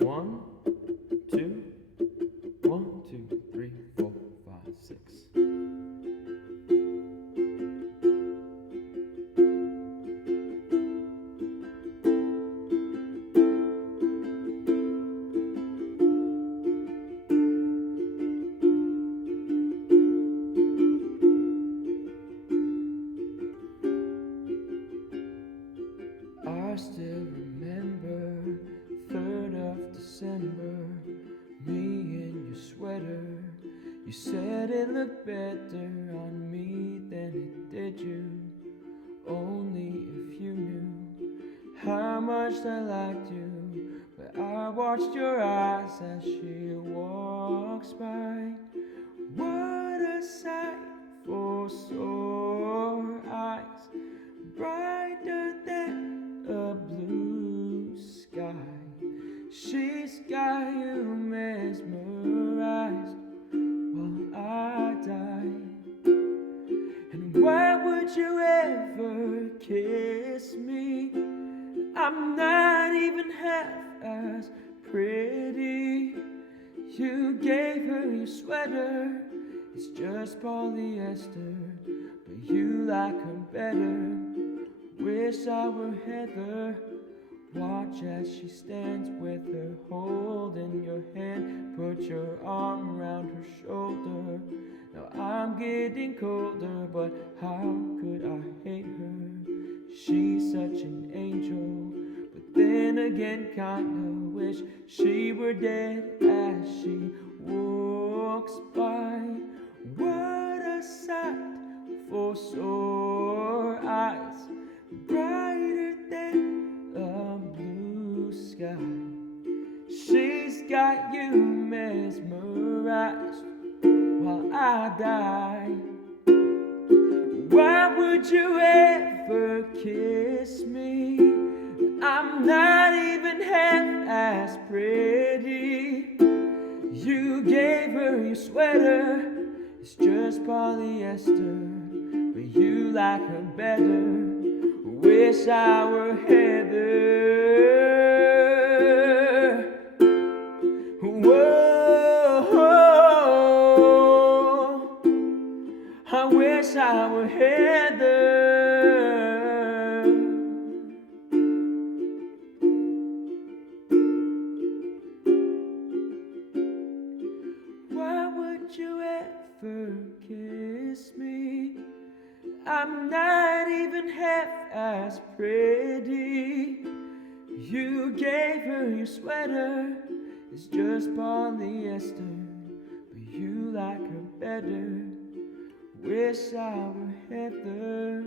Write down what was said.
1, 2, 1, 2, 3, 4, 5, 6. I still remember 3rd of December, me in your sweater. You said it looked better on me than it did you. Only if you knew how much I liked you. But I watched your eyes as she walks by. What a sight for sore eyes, brighter than a blue sky. She's got you mesmerized while I die. And why would you ever kiss me? I'm not even half as pretty. You gave her your sweater, it's just polyester, but you like her better. Wish I were Heather. Watch as she stands with her holding your hand. Put your arm around her shoulder. Now I'm getting colder, but how could I hate her? She's such an angel, but then again kinda wish she were dead as she walks by. What a sight for sore eyes, brighter than a blue sky. She's got you mesmerized while I die. Why would you ever kiss me? I'm not even half as pretty. You gave her your sweater, it's just polyester, but you like her better. Wish I were Heather. Whoa, I wish I were Heather. Why would you ever kiss me? I'm not even half as pretty. You gave her your sweater, it's just polyester, but you like her better. Wish I were Heather.